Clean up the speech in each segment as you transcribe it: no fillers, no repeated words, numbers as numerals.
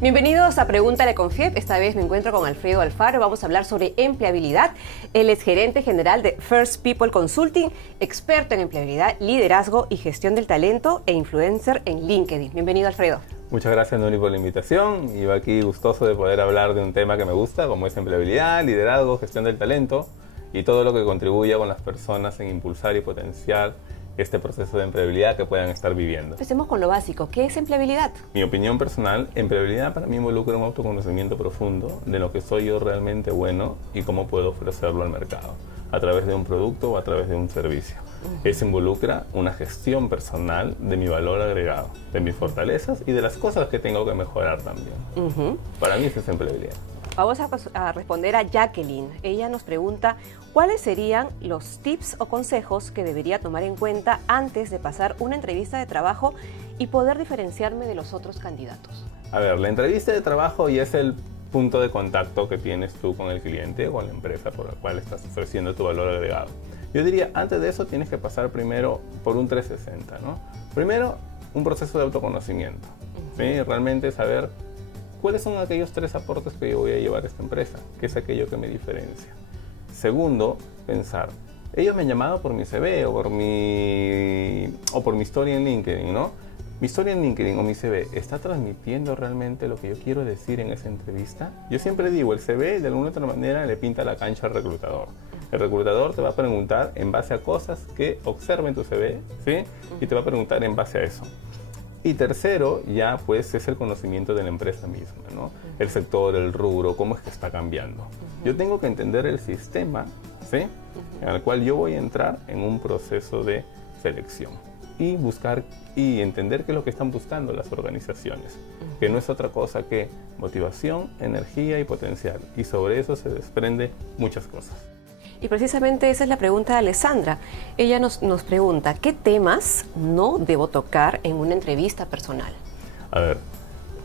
Bienvenidos a Pregúntale con FIEP. Esta vez me encuentro con Alfredo Alfaro. Vamos a hablar sobre empleabilidad. Él es gerente general de First People Consulting, experto en empleabilidad, liderazgo y gestión del talento e influencer en LinkedIn. Bienvenido, Alfredo. Muchas gracias, Nuri, por la invitación. Y aquí gustoso de poder hablar de un tema que me gusta, como es empleabilidad, liderazgo, gestión del talento y todo lo que contribuya con las personas en impulsar y potenciar este proceso de empleabilidad que puedan estar viviendo. Empecemos con lo básico. ¿Qué es empleabilidad? Mi opinión personal, empleabilidad para mí involucra un autoconocimiento profundo de lo que soy yo realmente bueno y cómo puedo ofrecerlo al mercado, a través de un producto o a través de un servicio. Eso involucra una gestión personal de mi valor agregado, de mis fortalezas y de las cosas que tengo que mejorar también. Para mí eso es empleabilidad. Vamos a responder a Jacqueline. Ella nos pregunta, ¿cuáles serían los tips o consejos que debería tomar en cuenta antes de pasar una entrevista de trabajo y poder diferenciarme de los otros candidatos? A ver, la entrevista de trabajo ya es el punto de contacto que tienes tú con el cliente o con la empresa por la cual estás ofreciendo tu valor agregado. Yo diría, antes de eso tienes que pasar primero por un 360, ¿no? Primero, un proceso de autoconocimiento, ¿sí? Realmente saber cuáles son aquellos 3 aportes que yo voy a llevar a esta empresa, qué es aquello que me diferencia. Segundo, pensar, ellos me han llamado por mi CV o por mi historia en LinkedIn, ¿no? Mi historia en LinkedIn o mi CV, ¿está transmitiendo realmente lo que yo quiero decir en esa entrevista? Yo siempre digo, el CV de alguna otra manera le pinta la cancha al reclutador. El reclutador te va a preguntar en base a cosas que observa en tu CV, ¿sí? Y te va a preguntar en base a eso. Y tercero, ya pues es el conocimiento de la empresa misma, ¿no? El sector, el rubro, cómo es que está cambiando. Yo tengo que entender el sistema, ¿sí? En el cual yo voy a entrar en un proceso de selección y buscar y entender qué es lo que están buscando las organizaciones, que no es otra cosa que motivación, energía y potencial. Y sobre eso se desprende muchas cosas. Y precisamente esa es la pregunta de Alessandra. Ella nos pregunta, ¿qué temas no debo tocar en una entrevista personal? A ver,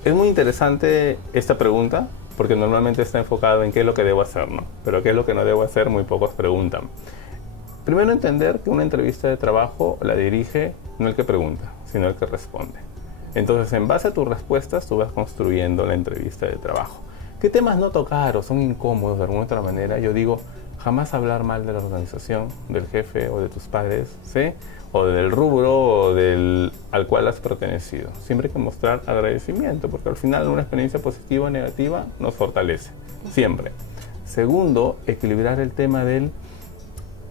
es muy interesante esta pregunta porque normalmente está enfocado en qué es lo que debo hacer, ¿no? Pero qué es lo que no debo hacer, muy pocos preguntan. Primero, entender que una entrevista de trabajo la dirige no el que pregunta, sino el que responde. Entonces, en base a tus respuestas, tú vas construyendo la entrevista de trabajo. ¿Qué temas no tocar o son incómodos de alguna otra manera? Yo digo, jamás hablar mal de la organización, del jefe o de tus padres, ¿sí? O del rubro o al cual has pertenecido. Siempre hay que mostrar agradecimiento, porque al final una experiencia positiva o negativa nos fortalece, siempre. Segundo, equilibrar el tema del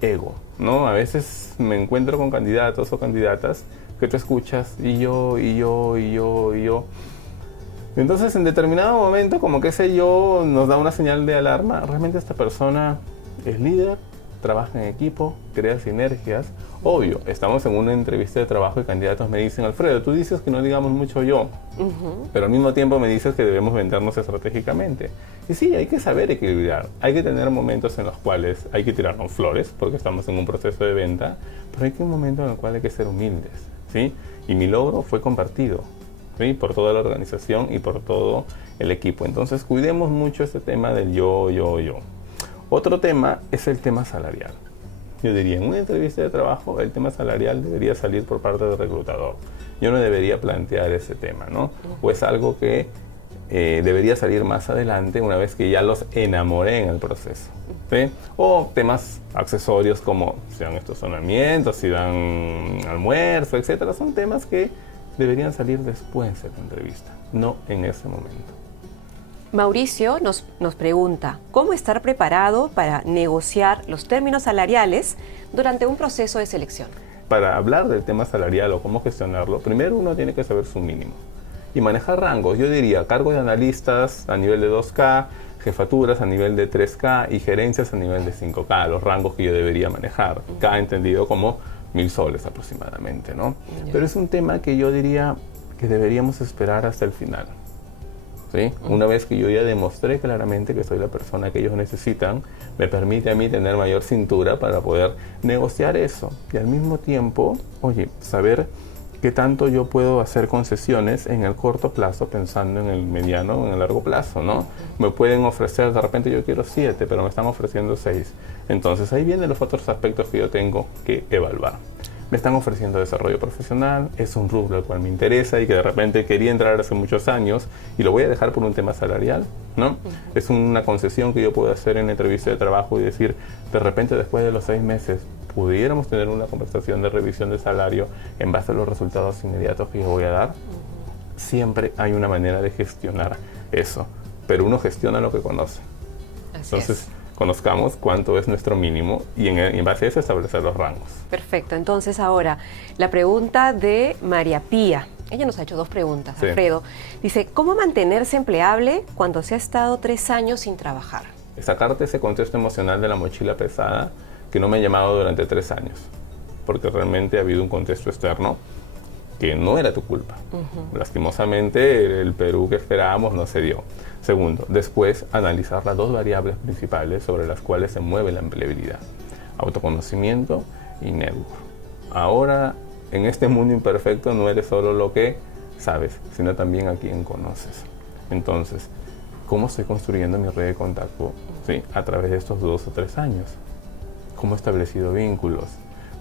ego, ¿no? A veces me encuentro con candidatos o candidatas que tú escuchas y yo. Entonces, en determinado momento, como que ese yo nos da una señal de alarma. Realmente esta persona es líder, trabaja en equipo, crea sinergias. Obvio, estamos en una entrevista de trabajo y candidatos me dicen, Alfredo, tú dices que no digamos mucho yo, pero al mismo tiempo me dices que debemos vendernos estratégicamente. Y sí, hay que saber equilibrar. Hay que tener momentos en los cuales hay que tirarnos flores, porque estamos en un proceso de venta, pero hay que un momento en el cual hay que ser humildes, ¿sí? Y mi logro fue compartido, ¿sí? Por toda la organización y por todo el equipo. Entonces, cuidemos mucho este tema del yo. Otro tema es el tema salarial. Yo diría, en una entrevista de trabajo, el tema salarial debería salir por parte del reclutador. Yo no debería plantear ese tema, ¿no? O es algo que debería salir más adelante, una vez que ya los enamoré en el proceso, ¿sí? O temas accesorios como si dan estacionamientos, si dan almuerzo, etcétera. Son temas que deberían salir después de la entrevista, no en ese momento. Mauricio nos pregunta, ¿cómo estar preparado para negociar los términos salariales durante un proceso de selección? Para hablar del tema salarial o cómo gestionarlo, primero uno tiene que saber su mínimo y manejar rangos. Yo diría cargos de analistas a nivel de 2K, jefaturas a nivel de 3K y gerencias a nivel de 5K, los rangos que yo debería manejar, K entendido como 1.000 soles aproximadamente, ¿no? Pero es un tema que yo diría que deberíamos esperar hasta el final. ¿Sí? Una vez que yo ya demostré claramente que soy la persona que ellos necesitan, me permite a mí tener mayor cintura para poder negociar eso. Y al mismo tiempo, oye, saber qué tanto yo puedo hacer concesiones en el corto plazo, pensando en el mediano o en el largo plazo, ¿no? Me pueden ofrecer, de repente yo quiero 7, pero me están ofreciendo 6. Entonces ahí vienen los otros aspectos que yo tengo que evaluar. me están ofreciendo desarrollo profesional, es un rubro al cual me interesa y que de repente quería entrar hace muchos años y lo voy a dejar por un tema salarial, ¿no? Es una concesión que yo puedo hacer en la entrevista de trabajo y decir, de repente después de los 6 meses, pudiéramos tener una conversación de revisión de salario en base a los resultados inmediatos que yo voy a dar. Siempre hay una manera de gestionar eso, pero uno gestiona lo que conoce. Entonces, conozcamos cuánto es nuestro mínimo y en base a eso establecer los rangos. Perfecto. Entonces ahora, la pregunta de María Pía. Ella nos ha hecho 2 preguntas, Sí. Alfredo. Dice, ¿cómo mantenerse empleable cuando se ha estado 3 años sin trabajar? Sacarte ese contexto emocional de la mochila pesada que no me ha llamado durante 3 años, porque realmente ha habido un contexto externo que no era tu culpa. Lastimosamente, el Perú que esperábamos no se dio. Segundo, después analizar las 2 variables principales sobre las cuales se mueve la empleabilidad: autoconocimiento y network. Ahora, en este mundo imperfecto, no eres solo lo que sabes, sino también a quien conoces. Entonces, ¿cómo estoy construyendo mi red de contacto? ¿Sí? A través de estos 2 o 3 años. ¿Cómo he establecido vínculos?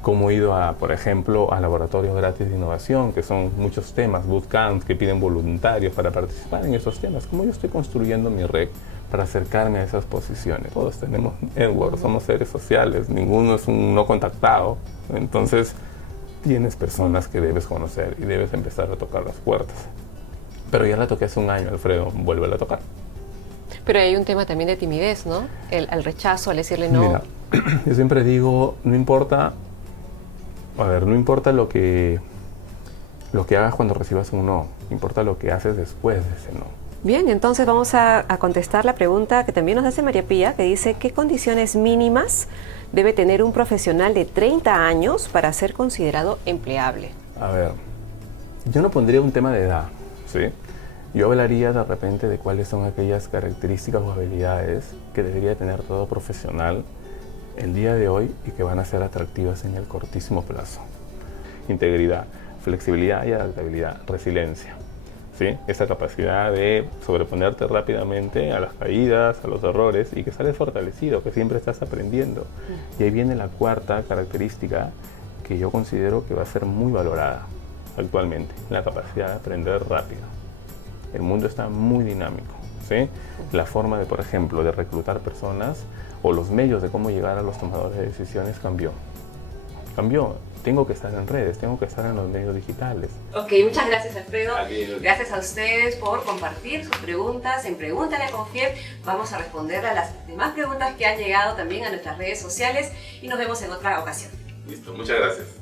¿Cómo he ido, por ejemplo, a laboratorios gratis de innovación, que son muchos temas, bootcamps, que piden voluntarios para participar en esos temas? ¿Cómo yo estoy construyendo mi red para acercarme a esas posiciones? Todos tenemos network, somos seres sociales, ninguno es un no contactado. Entonces, tienes personas que debes conocer y debes empezar a tocar las puertas. Pero ya la toqué hace un año, Alfredo, vuélvela a tocar. Pero hay un tema también de timidez, ¿no? El rechazo, al decirle no. Mira, yo siempre digo, no importa lo que hagas cuando recibas un no, importa lo que haces después de ese no. Bien, entonces vamos a contestar la pregunta que también nos hace María Pía, que dice, ¿qué condiciones mínimas debe tener un profesional de 30 años para ser considerado empleable? A ver, yo no pondría un tema de edad, ¿sí? Yo hablaría de repente de cuáles son aquellas características o habilidades que debería tener todo profesional el día de hoy y que van a ser atractivas en el cortísimo plazo. Integridad, flexibilidad y adaptabilidad, resiliencia, ¿sí? Esa capacidad de sobreponerte rápidamente a las caídas, a los errores y que sales fortalecido, que siempre estás aprendiendo. Y ahí viene la 4ª característica que yo considero que va a ser muy valorada actualmente, la capacidad de aprender rápido. El mundo está muy dinámico, ¿sí? La forma de, por ejemplo, de reclutar personas o los medios de cómo llegar a los tomadores de decisiones cambió. Tengo que estar en redes, tengo que estar en los medios digitales. Ok, muchas gracias, Alfredo. Gracias a ustedes por compartir sus preguntas en Pregúntale a Confiep. Vamos a responder a las demás preguntas que han llegado también a nuestras redes sociales y nos vemos en otra ocasión. Listo, muchas gracias.